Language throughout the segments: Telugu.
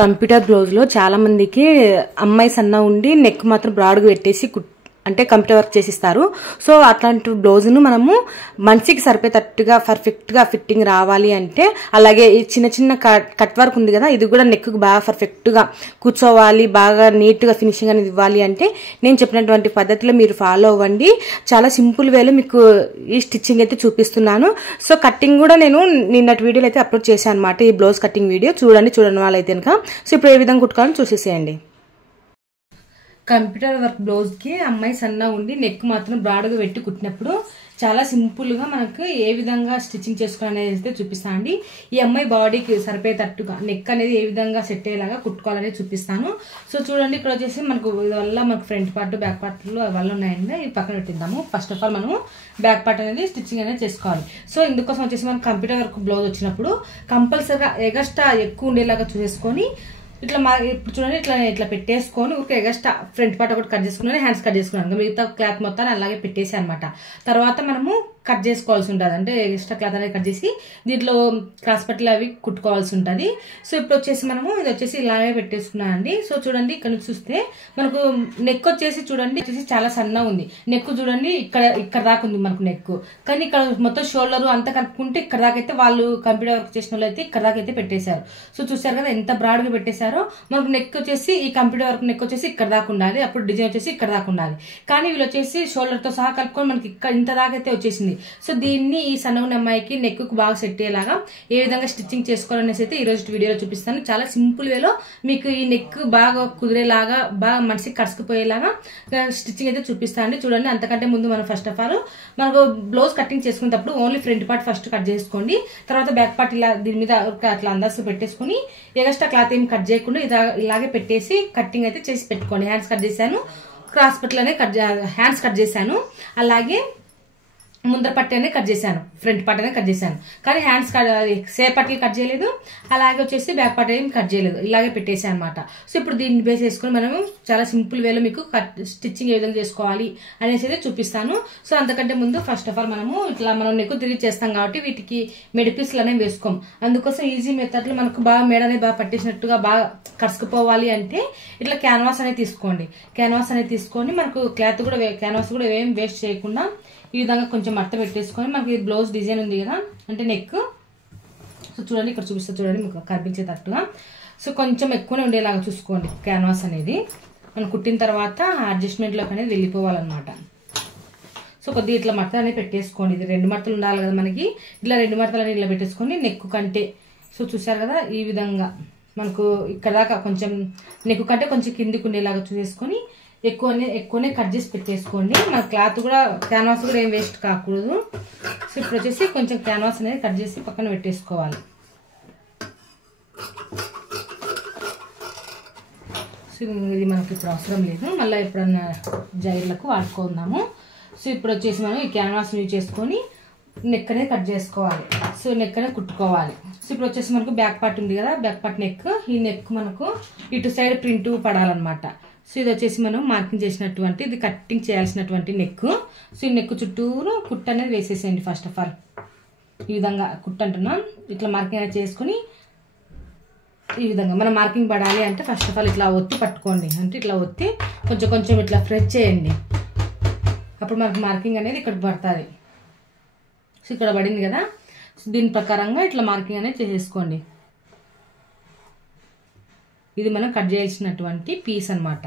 కంప్యూటర్ బ్లౌజ్ లో చాలా మందికి అమ్మాయి సన్న ఉండి నెక్ మాత్రం బ్రాడ్గా పెట్టేసి అంటే కంప్యూటర్ వర్క్ చేసిస్తారు. సో అట్లాంటి బ్లౌజ్ను మనము మనిషికి సరిపోయేటట్టుగా పర్ఫెక్ట్గా ఫిట్టింగ్ రావాలి అంటే, అలాగే ఈ చిన్న చిన్న కట్ వర్క్ ఉంది కదా, ఇది కూడా నెక్కు బాగా పర్ఫెక్ట్గా కూర్చోవాలి, బాగా నీట్గా ఫినిషింగ్ అనేది ఇవ్వాలి అంటే నేను చెప్పినటువంటి పద్ధతిలో మీరు ఫాలో అవ్వండి. చాలా సింపుల్ వేలో మీకు ఈ స్టిచ్చింగ్ అయితే చూపిస్తున్నాను. సో కట్టింగ్ కూడా నేను నిన్నటి వీడియోలో అయితే అప్లోడ్ చేశాను అనమాట, ఈ బ్లౌజ్ కటింగ్ వీడియో. చూడని వాళ్ళైతే కనుక సో ఇప్పుడు ఏ విధంగా కుట్టుకోవాలని చూసేసేయండి. కంప్యూటర్ వర్క్ బ్లౌజ్కి అమ్మాయి సన్న ఉండి నెక్ మాత్రం బ్రాడ్గా పెట్టి కుట్టినప్పుడు చాలా సింపుల్గా మనకు ఏ విధంగా స్టిచ్చింగ్ చేసుకోవాలనేది అయితే చూపిస్తాను అండి. ఈ అమ్మాయి బాడీకి సరిపోయేటట్టుగా నెక్ అనేది ఏ విధంగా సెట్ అయ్యేలాగా కుట్టుకోవాలనేది చూపిస్తాను. సో చూడండి, ఇక్కడ వచ్చేసి మనకు వల్ల మనకు ఫ్రంట్ పార్ట్ బ్యాక్ పార్ట్లు వల్ల ఉన్నాయండి. ఇది పక్కన పెట్టిద్దాము. ఫస్ట్ ఆఫ్ ఆల్ మనము బ్యాక్ పార్ట్ అనేది స్టిచ్చింగ్ అనేది చేసుకోవాలి. సో ఇందుకోసం వచ్చేసి మనం కంప్యూటర్ వర్క్ బ్లౌజ్ వచ్చినప్పుడు కంపల్సరీగా ఎగస్ట్రా ఎక్కువ ఉండేలాగా చూసేసుకొని ఇట్లా ఇప్పుడు చూడండి, ఇట్లా పెట్టేసుకొని ఊరికే ఎగస్ట్రా ఫ్రంట్ పార్ట్ ఒకటి కట్ చేసుకుని హ్యాండ్స్ కట్ చేసుకున్నాను. మిగతా క్లాత్ మొత్తాన్ని అలాగే పెట్టేసి అనమాట. తర్వాత మనము కట్ చేసుకోవాల్సి ఉంటుంది, అంటే ఎక్స్ట్రా క్లాత్ అనేది కట్ చేసి దీంట్లో క్రాస్ పట్టీలు అవి కుట్టుకోవాల్సి ఉంటుంది. సో ఇప్పుడు వచ్చేసి మనము ఇది వచ్చేసి ఇలాగే పెట్టేసుకున్నాను అండి. సో చూడండి, ఇక్కడ నుంచి చూస్తే మనకు నెక్ వచ్చేసి చూడండి చాలా సన్నగా ఉంది. నెక్ చూడండి ఇక్కడ దాకా ఉంది మనకు నెక్, కానీ ఇక్కడ మొత్తం షోల్డర్ అంతా కలుపుకుంటే ఇక్కడ దాకా అయితే వాళ్ళు కంప్యూటర్ వర్క్ చేసిన వాళ్ళు అయితే ఇక్కడ దాకా అయితే పెట్టేశారు. సో చూసారు కదా ఎంత బ్రాడ్ గా పెట్టేశారో. మనకు నెక్ వచ్చేసి ఈ కంప్యూటర్ వర్క్ నెక్ వచ్చేసి ఇక్కడ దాకా ఉండాలి, అప్పుడు డిజైన్ వచ్చేసి ఇక్కడ దాకా ఉండాలి. కానీ వీళ్ళు వచ్చేసి షోల్డర్ తో సహా కలుపుకొని మనకి ఇక్కడ ఇంత దాకా అయితే వచ్చేసింది. సో దీన్ని ఈ సన్నగున్న అమ్మాయికి నెక్ కు బాగా సెట్ అయ్యేలాగా ఏ విధంగా స్టిచ్చింగ్ చేసుకోవాలనేసి అయితే ఈ రోజు వీడియోలో చూపిస్తాను. చాలా సింపుల్ వేలో మీకు ఈ నెక్ బాగా కుదిరేలాగా, బాగా మనిషికి కడుచుకుపోయేలాగా స్టిచ్చింగ్ అయితే చూపిస్తాను. చూడండి, అంతకంటే ముందు మనం ఫస్ట్ ఆఫ్ ఆల్ మనకు బ్లౌజ్ కటింగ్ చేసుకునేటప్పుడు only front part first cut చేసుకోండి. తర్వాత బ్యాక్ పార్ట్ ఇలా దీని మీద అట్లా అందాజు పెట్టేసుకుని ఎక్స్ట్రా క్లాత్ ఏం కట్ చేయకుండా ఇలాగే పెట్టేసి కటింగ్ అయితే చేసి పెట్టుకోండి. హ్యాండ్స్ కట్ చేశాను, క్రాస్ పట్లనే హ్యాండ్స్ కట్ చేశాను, అలాగే ముందర పట్టి అనేది కట్ చేశాను, ఫ్రంట్ పార్ట్ అనేది కట్ చేశాను. కానీ హ్యాండ్స్ సేర్ పట్టీలు కట్ చేయలేదు, అలాగే వచ్చేసి బ్యాక్ పార్ట్ ఏం కట్ చేయలేదు, ఇలాగే పెట్టేసాను అనమాట. సో ఇప్పుడు దీన్ని బేస్ చేసుకుని మనము చాలా సింపుల్ వేలో మీకు స్టిచ్చింగ్ ఏ విధంగా చేసుకోవాలి అనేసి అయితే చూపిస్తాను. సో అంతకంటే ముందు ఫస్ట్ ఆఫ్ ఆల్ మనం నెక్ తిరిగి చేస్తాం కాబట్టి వీటికి మెడిపీస్లు అనేవి వేసుకోం. అందుకోసం ఈజీ మెథడ్ లో మనకు బాగా మేడ అనేది బాగా పట్టేసినట్టుగా బాగా కడుచుకుపోవాలి అంటే ఇట్లా క్యాన్వాస్ అనేది తీసుకోండి. క్యాన్వాస్ అనేది తీసుకొని మనకు క్యాన్వాస్ కూడా ఏం వేస్ట్ చేయకుండా ఈ విధంగా కొంచెం మడత పెట్టేసుకొని మనకి బ్లౌజ్ డిజైన్ ఉంది కదా, అంటే నెక్. సో చూడండి, ఇక్కడ చూపిస్తా చూడండి మీకు కనిపించేటట్టుగా. సో కొంచెం ఎక్కువనే ఉండేలాగా చూసుకోండి. క్యాన్వాస్ అనేది మనం కుట్టిన తర్వాత అడ్జస్ట్మెంట్లోకి అనేది వెళ్ళిపోవాలన్నమాట. సో కొద్దిగా ఇట్లా మడత అనేది పెట్టేసుకోండి. ఇది 2 మడతలు ఉండాలి కదా మనకి, ఇట్లా 2 మడతలు అనేది ఇలా పెట్టేసుకొని నెక్ కంటే సో చూసారు కదా ఈ విధంగా మనకు ఇక్కడ దాకా కొంచెం నెక్ కంటే కొంచెం కిందికి ఉండేలాగా చూసేసుకొని ఎక్కువనే కట్ చేసి పెట్టేసుకోండి. మన క్లాత్ కూడా క్యాన్వాస్ కూడా ఏం వేస్ట్ కాకూడదు. సో ఇప్పుడు వచ్చేసి కొంచెం క్యాన్వాస్ అనేది కట్ చేసి పక్కన పెట్టేసుకోవాలి. సో ఇది మనకి ఇప్పుడు అవసరం లేదు, మళ్ళీ ఎప్పుడన్నా జైర్లకు వాడుకుందాము. సో ఇప్పుడు వచ్చేసి మనం ఈ క్యాన్వాస్ యూజ్ చేసుకొని నెక్ అనేది కట్ చేసుకోవాలి. సో నెక్ అనేది కుట్టుకోవాలి. సో ఇప్పుడు వచ్చేసి మనకు బ్యాక్ పార్ట్ ఉంది కదా, బ్యాక్ పార్ట్ నెక్, ఈ నెక్ మనకు ఇటు సైడ్ ప్రింట్ పడాలన్నమాట. సో ఇది వచ్చేసి మనం మార్కింగ్ చేసినటువంటి, ఇది కట్టింగ్ చేయాల్సినటువంటి నెక్. సో ఈ నెక్ చుట్టూరు కుట్టు అనేది వేసేసేయండి. ఫస్ట్ ఆఫ్ ఆల్ ఈ విధంగా కుట్టు అంటున్నాం, ఇట్లా మార్కింగ్ అనేది చేసుకుని ఈ విధంగా మనం మార్కింగ్ పడాలి అంటే ఫస్ట్ ఆఫ్ ఆల్ ఇట్లా ఒత్తి పట్టుకోండి. అంటే ఇట్లా ఒత్తి కొంచెం ఇట్లా ప్రెస్ చేయండి, అప్పుడు మనకు మార్కింగ్ అనేది ఇక్కడ పడుతుంది. సో ఇక్కడ పడింది కదా, సో దీని ప్రకారంగా ఇట్లా మార్కింగ్ అనేది చేసేసుకోండి. ఇది మనం కట్ చేయాల్సినటువంటి పీస్ అన్నమాట.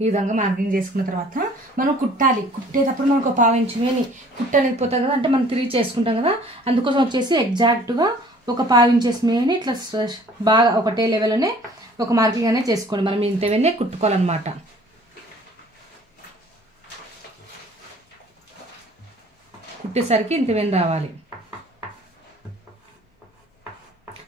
ఈ విధంగా మార్కింగ్ చేసుకున్న తర్వాత మనం కుట్టాలి. కుట్టేటప్పుడు మనకు 1/2 ఇంచు వేని కుట్టు అనేది పోతుంది కదా, అంటే మనం తిరిగి చేసుకుంటాం కదా, అందుకోసం వచ్చేసి ఎగ్జాక్ట్గా 1/2 ఇంచెస్ మేని ఇట్లా బాగా ఒకటే లెవెల్లోనే ఒక మార్కింగ్ అనేది చేసుకోండి. మనం ఇంత వెన్నే కుట్టుకోవాలన్నమాట. కుట్టేసరికి ఇంత వెన్ రావాలి.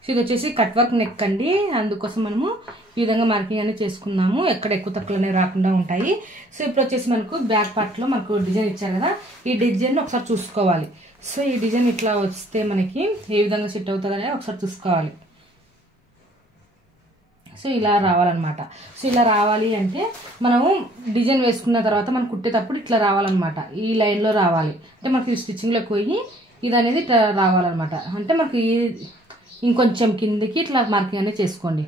సో ఇది వచ్చేసి కట్ వర్క్ నెక్ అండి, అందుకోసం మనము ఈ విధంగా మార్కింగ్ అనేది చేసుకున్నాము. ఎక్కడ ఎక్కువ తక్కువ అనేవి రాకుండా ఉంటాయి. సో ఇప్పుడు వచ్చేసి మనకు బ్యాక్ పార్ట్ లో మనకు డిజైన్ ఇచ్చారు కదా, ఈ డిజైన్ ఒకసారి చూసుకోవాలి. సో ఈ డిజైన్ ఇట్లా వస్తే మనకి ఏ విధంగా సెట్ అవుతుంది అనేది ఒకసారి చూసుకోవాలి. సో ఇలా రావాలన్నమాట. సో ఇలా రావాలి అంటే మనము డిజైన్ వేసుకున్న తర్వాత మనం కుట్టేటప్పుడు ఇట్లా రావాలన్నమాట. ఈ లైన్లో రావాలి అంటే మనకి స్టిచ్చింగ్లోకి పోయి ఇది అనేది ఇట్లా రావాలన్నమాట. అంటే మనకి ఇంకొంచెం కిందికి ఇట్లా మార్కింగ్ అనేది చేసుకోండి.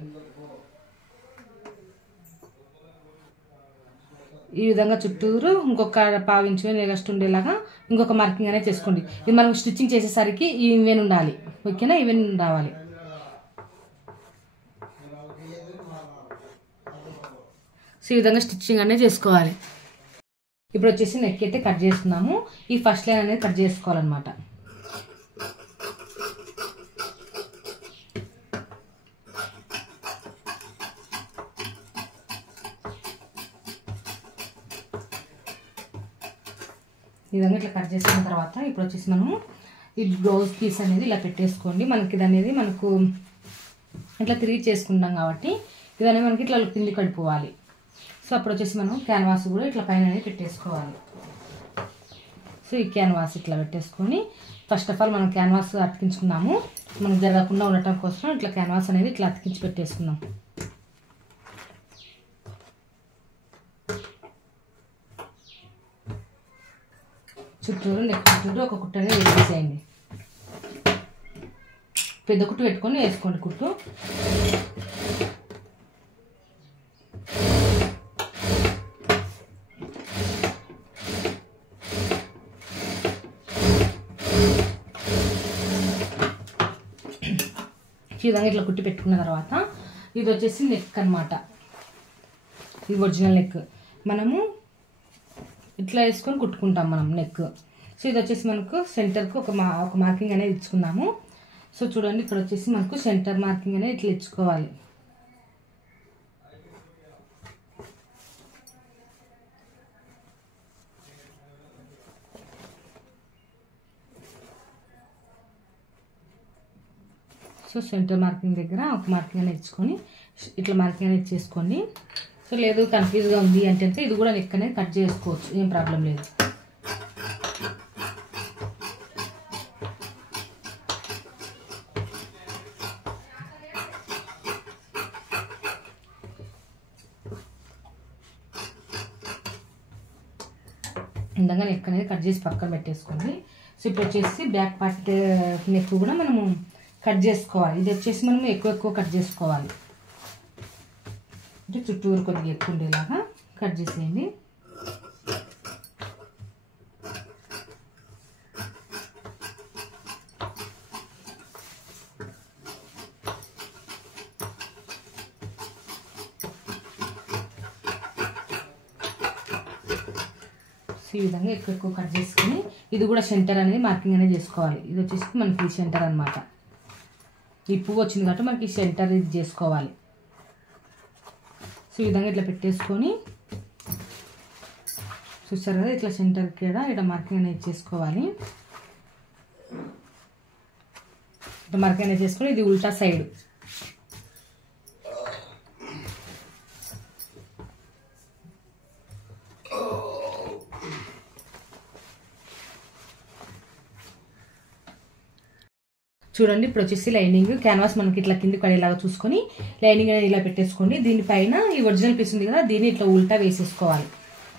ఈ విధంగా చుట్టూరు ఇంకొక పావించు నెక్స్ట్ ఉండేలాగా ఇంకొక మార్కింగ్ అనేది చేసుకోండి. ఇది మనం స్టిచ్చింగ్ చేసేసరికి ఈవెన్ ఉండాలి. ఓకేనా, ఈవెన్ రావాలి. సో ఈ విధంగా స్టిచ్చింగ్ అనేది చేసుకోవాలి. ఇప్పుడు వచ్చేసి నెక్ అయితే కట్ చేస్తున్నాము. ఈ ఫస్ట్ లైన్ అనేది కట్ చేసుకోవాలన్నమాట. ఈ విధంగా ఇట్లా కట్ చేసుకున్న తర్వాత ఇప్పుడు వచ్చేసి మనము ఈ బ్లౌజ్ పీస్ అనేది ఇలా పెట్టేసుకోండి. మనకి ఇది అనేది మనకు ఇట్లా తిరిగి చేసుకుంటాం కాబట్టి ఇది అనేది మనకి ఇట్లా కింది కడిపోవాలి. సో అప్పుడు వచ్చేసి మనం క్యాన్వాస్ కూడా ఇట్లా పైన అనేది పెట్టేసుకోవాలి. సో ఈ క్యాన్వాస్ ఇట్లా పెట్టేసుకొని ఫస్ట్ ఆఫ్ ఆల్ మనం క్యాన్వాస్ అతికించుకున్నాము. మనకు జరగకుండా ఉండటం కోసం ఇట్లా క్యాన్వాస్ అనేది ఇట్లా అతికించి పెట్టేసుకున్నాం. చుట్టూరు నెక్ చుట్టూరు ఒక కుట్టు అనేది వేసేసేయండి. పెద్ద కుట్టు పెట్టుకొని వేసుకోండి కుట్టు. ఈ విధంగా ఇట్లా కుట్టి పెట్టుకున్న తర్వాత ఇది వచ్చేసి నెక్ అన్నమాట. ఇది ఒరిజినల్ నెక్. మనము ఇట్లా వేసుకొని కుట్టుకుంటాం మనం నెక్. సో ఇది వచ్చేసి మనకు సెంటర్కు ఒక మార్కింగ్ అనేది ఇచ్చుకున్నాము. సో చూడండి ఇక్కడ వచ్చేసి మనకు సెంటర్ మార్కింగ్ అనేది ఇట్లా ఇచ్చుకోవాలి. సో సెంటర్ మార్కింగ్ దగ్గర ఒక మార్కింగ్ అనేది ఇచ్చుకొని ఇట్లా మార్కింగ్ అనేది ఇచ్చేసుకోండి. సో లేదు కన్ఫ్యూజ్గా ఉంది అంటే ఇది కూడా నెక్ అనేది కట్ చేసుకోవచ్చు, ఏం ప్రాబ్లం లేదు. ఇందాక నెక్ అనేది కట్ చేసి పక్కన పెట్టేసుకోండి. సో ఇప్పుడు వచ్చేసి బ్యాక్ పార్ట్ నెక్ కూడా మనము కట్ చేసుకోవాలి. ఇది వచ్చేసి మనం ఎక్కువ కట్ చేసుకోవాలి. అంటే చుట్టూరు కొద్దిగా ఎక్కువ ఉండేలాగా కట్ చేసేయండి. ఈ విధంగా ఎక్కువ కట్ చేసుకుని ఇది కూడా సెంటర్ అనేది మార్కింగ్ అనేది చేసుకోవాలి. ఇది వచ్చేసి మనకి సెంటర్ అన్నమాట. ఈ పువ్వు వచ్చింది కాబట్టి మనకి సెంటర్ ఇది చేసుకోవాలి. సో ఈ విధంగా ఇట్లా పెట్టేసుకొని చూస్తారు కదా, ఇట్లా సెంటర్ కూడా ఇక్కడ మార్కింగ్ అనేది చేసుకోవాలి. ఇట్లా మార్కింగ్ అనేది చేసుకొని ఇది ఉల్టా సైడ్ చూడండి. ఇప్పుడు వచ్చేసి లైనింగ్ క్యాన్వాస్ మనకి ఇట్లా కింది పడేలాగా చూసుకొని లైనింగ్ అనేది ఇలా పెట్టేసుకోండి. దీనిపైన ఈ ఒరిజినల్ పీస్ ఉంది కదా, దీన్ని ఇట్లా ఉల్టా వేసేసుకోవాలి.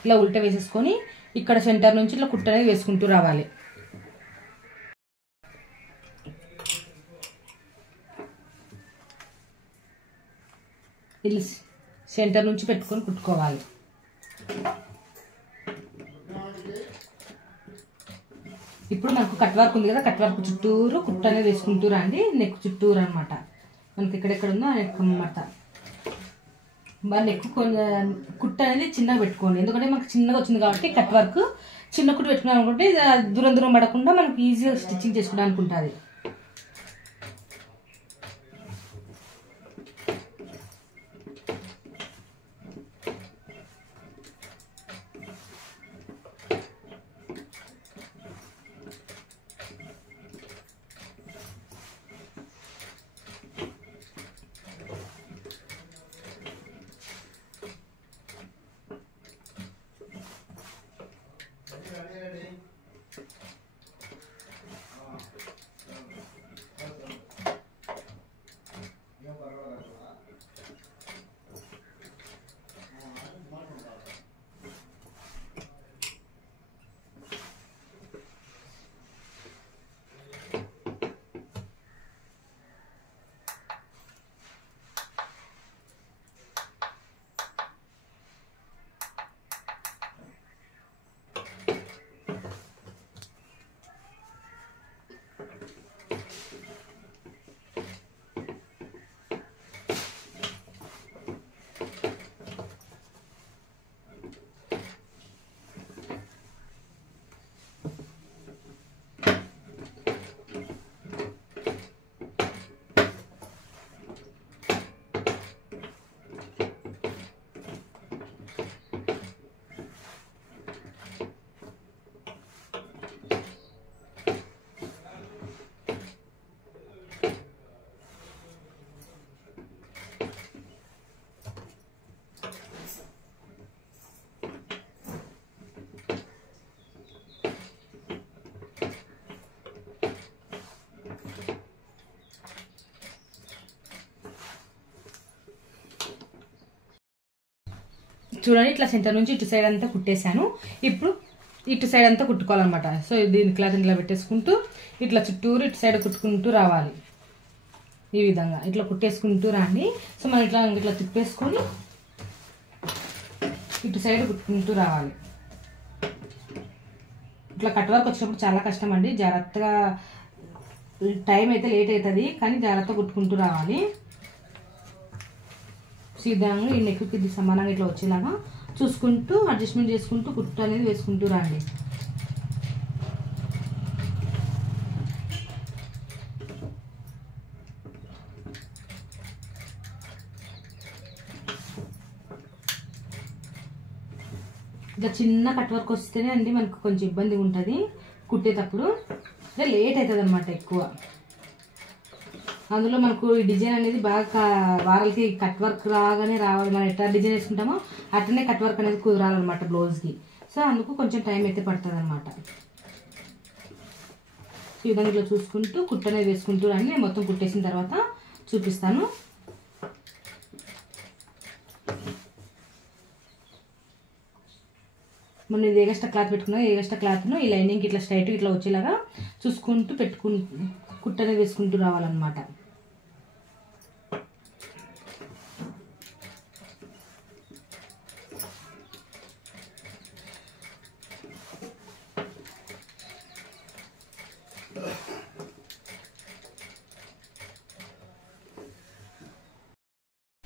ఇలా ఉల్టా వేసేసుకొని ఇక్కడ సెంటర్ నుంచి ఇట్లా కుట్ట అనేది వేసుకుంటూ రావాలి. ఇలా సెంటర్ నుంచి పెట్టుకొని కుట్టుకోవాలి. ఇప్పుడు మనకు కట్ వర్క్ ఉంది కదా, కట్ వర్క్ చుట్టూరు కుట్ట అనేది వేసుకుంటూ రండి. నెక్ చుట్టూరు అనమాట. మనకి ఎక్కడెక్కడ ఉందో ఆ నెక్ అనమాట. నెక్ కొంచెం కుట్ట అనేది చిన్నగా పెట్టుకోండి. ఎందుకంటే మనకు చిన్నగా వచ్చింది కాబట్టి కట్ వర్క్ చిన్న కుట్టు పెట్టుకున్నాం అనుకుంటే దూరం దూరం పడకుండా మనకు ఈజీగా స్టిచ్చింగ్ చేసుకోవడానికి ఉంటుంది. చూడండి ఇట్లా సెంటర్ నుంచి ఇటు సైడ్ అంతా కుట్టేశాను. ఇప్పుడు ఇటు సైడ్ అంతా కుట్టుకోవాలన్నమాట. సో దీని క్లాత్ ఇట్లా పెట్టేసుకుంటూ ఇట్లా చుట్టూరు ఇటు సైడ్ కుట్టుకుంటూ రావాలి. ఈ విధంగా ఇట్లా కుట్టేసుకుంటూ రండి. సో మనం ఇట్లా ఇట్లా తిప్పేసుకొని ఇటు సైడ్ కుట్టుకుంటూ రావాలి. ఇట్లా కట్ వర్క్ వచ్చినప్పుడు చాలా కష్టం అండి. జాగ్రత్తగా, టైం అయితే లేట్ అవుతుంది కానీ జాగ్రత్తగా కుట్టుకుంటూ రావాలి. సీదాంగా ఈ నెక్కి ఇది సమానంగా ఇట్లా వచ్చేలాగా చూసుకుంటూ అడ్జస్ట్మెంట్ చేసుకుంటూ కుట్టు అనేది వేసుకుంటూ రండి. ఇట్లా చిన్న కట్ వర్క్ వస్తేనే అండి మనకు కొంచెం ఇబ్బంది ఉంటుంది కుట్టేటప్పుడు. లేట్ అవుతుంది అనమాట ఎక్కువ. అందులో మనకు ఈ డిజైన్ అనేది బాగా వారాలకి కట్ వర్క్ రాగానే రావాలి. మనం ఎట్లా డిజైన్ వేసుకుంటామో అట్లనే కట్ వర్క్ అనేది కుదరాలన్నమాట బ్లౌజ్కి. సో అందుకు కొంచెం టైం అయితే పడుతుంది అనమాట. ఈ విధంగా ఇట్లా చూసుకుంటూ కుట్టు అనేది వేసుకుంటూ రండి. నేను మొత్తం కుట్టేసిన తర్వాత చూపిస్తాను. మనం ఇది ఎగస్ట్రా క్లాత్ పెట్టుకున్నాం. ఎగస్ట్రా క్లాత్ను ఈ లైనింగ్కి ఇట్లా స్ట్రైట్గా ఇట్లా వచ్చేలాగా చూసుకుంటూ కుట్టు అనేది వేసుకుంటూ రావాలన్నమాట.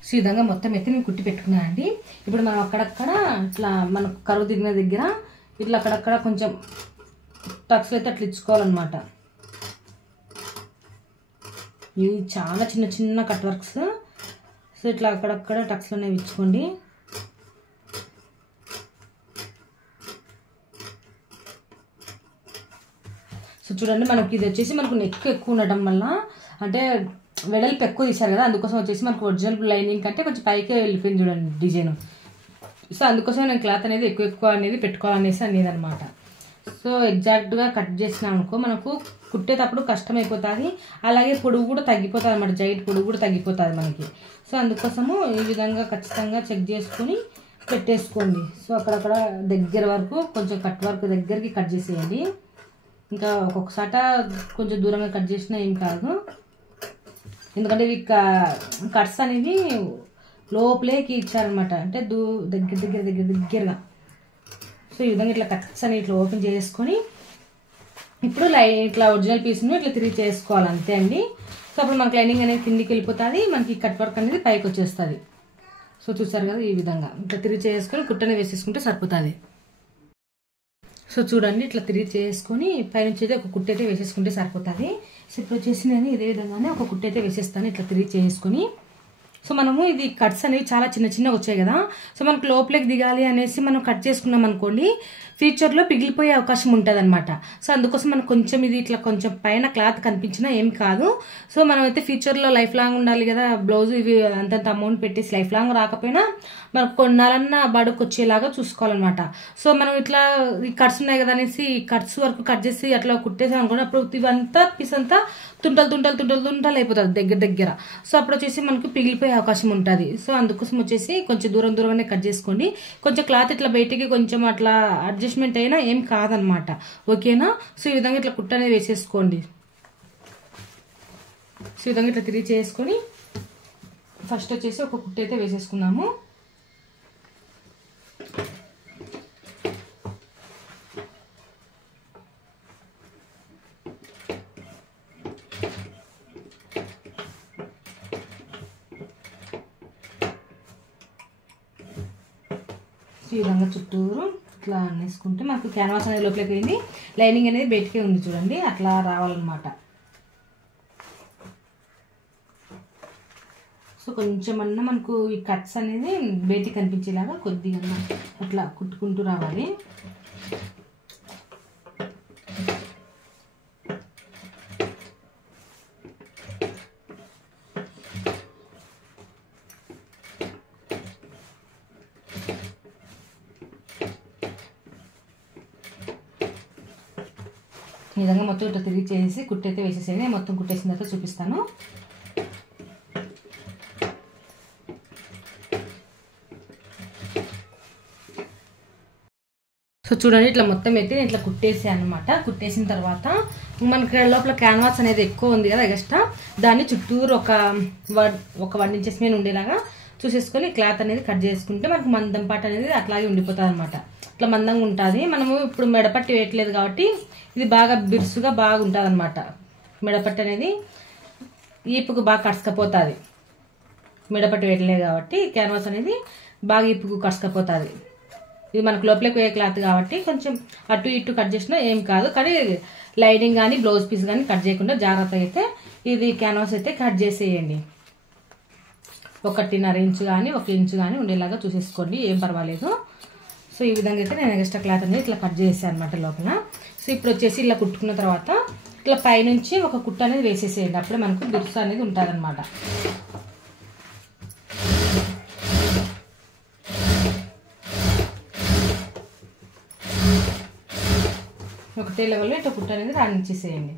ఈ విధంగా మొత్తం అయితే నేను కుట్టి పెట్టుకున్నాను అండి. ఇప్పుడు మనం అక్కడక్కడ ఇట్లా మనకు కరువు దిగిన దగ్గర ఇట్లా అక్కడక్కడ కొంచెం టక్స్లు అయితే అట్లా ఇచ్చుకోవాలన్నమాట. ఇవి చాలా చిన్న చిన్న కట్ వర్క్స్. సో ఇట్లా అక్కడక్కడ టక్స్లు అనేవి ఇచ్చుకోండి. సో చూడండి మనకి ఇది వచ్చేసి మనకు నెక్ ఎక్కువ ఉండటం వల్ల అంటే వెడల్పు ఎక్కువ తీశారు కదా, అందుకోసం వచ్చేసి మనకు ఒరిజినల్ లైనింగ్ కంటే కొంచెం పైకే వెళ్ళిపోయింది చూడండి డిజైన్. సో అందుకోసం నేను క్లాత్ అనేది ఎక్కువ అనేది పెట్టుకోవాలనేసి అనేది అనమాట. సో ఎగ్జాక్ట్గా కట్ చేసినాం అనుకో మనకు కుట్టేటప్పుడు కష్టం అయిపోతుంది. అలాగే పొడుగు కూడా తగ్గిపోతుంది అనమాట. జైట్ పొడుగు కూడా తగ్గిపోతుంది మనకి. సో అందుకోసము ఈ విధంగా ఖచ్చితంగా చెక్ చేసుకొని పెట్టేసుకోండి. సో అక్కడక్కడ దగ్గర వరకు కొంచెం కట్ వర్క్ దగ్గరికి కట్ చేసేయండి. ఇంకా ఒక్కొక్కసాట కొంచెం దూరంగా కట్ చేసినా ఏం కాదు. ఎందుకంటే ఇవి కట్స్ అనేవి లోపలేకి ఇచ్చారనమాట. అంటే దగ్గరగా. సో ఈ విధంగా ఇట్లా కట్స్ అనేవి ఇట్లా ఓపెన్ చేసుకొని ఇప్పుడు ఇట్లా ఒరిజినల్ పీస్ను ఇట్లా తిరిగి చేసుకోవాలి అంతే అండి. సో అప్పుడు మనకి లైనింగ్ అనేది కిందికి వెళ్ళిపోతుంది. మనకి కట్ వర్క్ అనేది పైకి వచ్చేస్తుంది. సో చూసారు కదా ఈ విధంగా ఇట్లా తిరిగి చేసుకొని కుట్టనే వేసేసుకుంటే సరిపోతుంది. సో చూడండి ఇట్లా తిరిగి చేసుకొని పైనుంచి అయితే ఒక కుట్టు అయితే వేసేసుకుంటే సరిపోతుంది. సో ఇప్పుడు వచ్చేసి నేను ఇదే విధంగానే ఒక కుట్టు అయితే వేసేస్తాను ఇట్లా తిరిగి చేసుకొని. సో మనము ఇది కట్స్ అనేవి చాలా చిన్నగా వచ్చాయి కదా. సో మనకు లోపలికి దిగాలి అనేసి మనం కట్ చేసుకున్నాం అనుకోండి ఫ్యూచర్లో పిగిలిపోయే అవకాశం ఉంటుంది అనమాట. సో అందుకోసం మనకు కొంచెం ఇది ఇట్లా కొంచెం పైన క్లాత్ కనిపించినా ఏం కాదు. సో మనం అయితే ఫ్యూచర్లో లైఫ్ లాంగ్ ఉండాలి కదా బ్లౌజ్. ఇవి అంతంత అమౌంట్ పెట్టేసి లైఫ్ లాంగ్ రాకపోయినా మనకు కొన్నాళ్ళన్నా బడుకు వచ్చేలాగా చూసుకోవాలన్నమాట. సో మనం ఇట్లా ఈ కట్స్ ఉన్నాయి కదా అనేసి ఈ కట్స్ వరకు కట్ చేసి అట్లా కుట్టేసాం అనుకోండి అప్పుడు ఇవంతా పీస్ అంతా తుంటలు అయిపోతుంది దగ్గర. సో అప్పుడు వచ్చేసి మనకు పిగిలిపోయే అవకాశం ఉంటుంది. సో అందుకోసం వచ్చేసి కొంచెం దూరంగానే కట్ చేసుకోండి. కొంచెం క్లాత్ ఇట్లా బయటికి కొంచెం అట్లా అడ్జస్ట్మెంట్ అయినా ఏం కాదనమాట. ఓకేనా. సో ఈ విధంగా ఇట్లా కుట్టు అనేది వేసేసుకోండి. సో ఈ విధంగా ఇట్లా తిరిగి చేసుకొని ఫస్ట్ వచ్చేసి ఒక కుట్టు అయితే వేసేసుకున్నాము. ఈ విధంగా చుట్టూరు ఇట్లా అనేసుకుంటే మనకు క్యాన్వాస్ అనేది లోపలికి పోయింది, లైనింగ్ అనేది బయటికే ఉంది చూడండి. అట్లా రావాలన్నమాట. సో కొంచెమన్నా మనకు ఈ కట్స్ అనేది బయటికి కనిపించేలాగా కొద్దిగా అట్లా కుట్టుకుంటూ రావాలి. ఈ విధంగా మొత్తం ఇట్లా తిరిగి చేసి కుట్టయితే వేసేసేది. మొత్తం కుట్టేసిన తర్వాత చూపిస్తాను. సో చూడండి ఇట్లా మొత్తం అయితే ఇట్లా కుట్టేసి అనమాట. కుట్టేసిన తర్వాత మనకి లోపల క్యాన్వాస్ అనేది ఎక్కువ ఉంది కదా ఎక్స్ట్రా, దాన్ని చుట్టూరు ఒక 1 ఇంచెస్ మీద ఉండేలాగా చూసేసుకొని క్లాత్ అనేది కట్ చేసుకుంటే మనకు మందం పాట అనేది అట్లాగే ఉండిపోతుంది అనమాట. ఇట్లా మందంగా ఉంటుంది. మనము ఇప్పుడు మెడపట్టి వేయట్లేదు కాబట్టి ఇది బాగా బిరుసుగా బాగా ఉంటుంది అనమాట. మెడపట్టి అనేది ఈపుకు బాగా కడుచుకపోతుంది. మెడపట్టి వేయట్లేదు కాబట్టి క్యాన్వాస్ అనేది బాగా ఈపుకు కడుచుకపోతుంది. ఇది మనకు లోపలికి వేయ క్లాత్ కాబట్టి కొంచెం అటు ఇటు కట్ చేసినా ఏం కాదు. కానీ లైనింగ్ కానీ బ్లౌజ్ పీస్ కానీ కట్ చేయకుండా జాగ్రత్తగా అయితే ఇది క్యాన్వాస్ అయితే కట్ చేసేయండి. 1.5 ఇంచు కానీ 1 ఇంచు కానీ ఉండేలాగా చూసేసుకోండి, ఏం పర్వాలేదు. సో ఈ విధంగా అయితే నేను ఎక్స్ట్రా క్లాత్ అనేది ఇట్లా కట్ చేసాను అనమాట లోపల. సో ఇప్పుడు వచ్చేసి ఇలా కుట్టుకున్న తర్వాత ఇట్లా పైనుంచి ఒక కుట్టు అనేది వేసేసేయండి. అప్పుడే మనకు బిరుసు అనేది ఉంటుంది అనమాట. ఒకటే లెవెల్లో ఇట్లా కుట్టు అనేది రానిచ్చేసేయండి.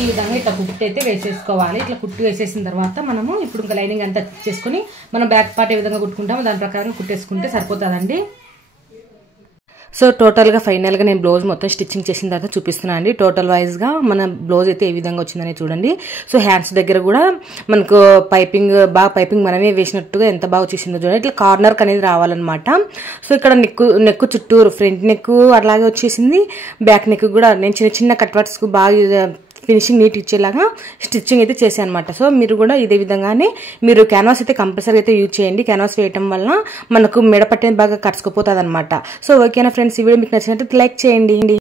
ఈ విధంగా ఇట్లా కుట్టు అయితే వేసేసుకోవాలి. ఇట్లా కుట్టు వేసేసిన తర్వాత మనము ఇప్పుడు ఇంకా లైనింగ్ అంతా చేసుకొని మనం బ్యాక్ పార్ట్ ఏ విధంగా కుట్టుకుంటామో దాని ప్రకారం కుట్టేసుకుంటే సరిపోతుందండి. సో టోటల్గా ఫైనల్గా నేను బ్లౌజ్ మొత్తం స్టిచ్చింగ్ చేసిన తర్వాత చూపిస్తున్నాను అండి. టోటల్ వైజ్గా మన బ్లౌజ్ అయితే ఏ విధంగా వచ్చిందని చూడండి. సో హ్యాండ్స్ దగ్గర కూడా మనకు పైపింగ్ మనమే వేసినట్టుగా ఎంత బాగా వచ్చేసిందో చూడండి. ఇట్లా కార్నర్కి అనేది రావాలన్నమాట. సో ఇక్కడ నెక్ చుట్టూరు ఫ్రంట్ నెక్ అట్లాగే వచ్చేసింది. బ్యాక్ నెక్ కూడా నేను చిన్న కట్ వర్క్స్ బాగా ఫినిషింగ్ నీట్ ఇచ్చేలాగా స్టిచ్చింగ్ అయితే చేశాను అనమాట. సో మీరు కూడా ఇదే విధంగానే మీరు క్యాన్వాస్ అయితే కంపల్సరీ అయితే యూజ్ చేయండి. క్యాన్వాస్ వేయటం వల్ల మనకు మెడ పట్టేది బాగా కట్టుకుపోతుంది అనమాట. సో ఓకేనా ఫ్రెండ్స్, ఈ వీడియో మీకు నచ్చినట్లయితే లైక్ చేయండి.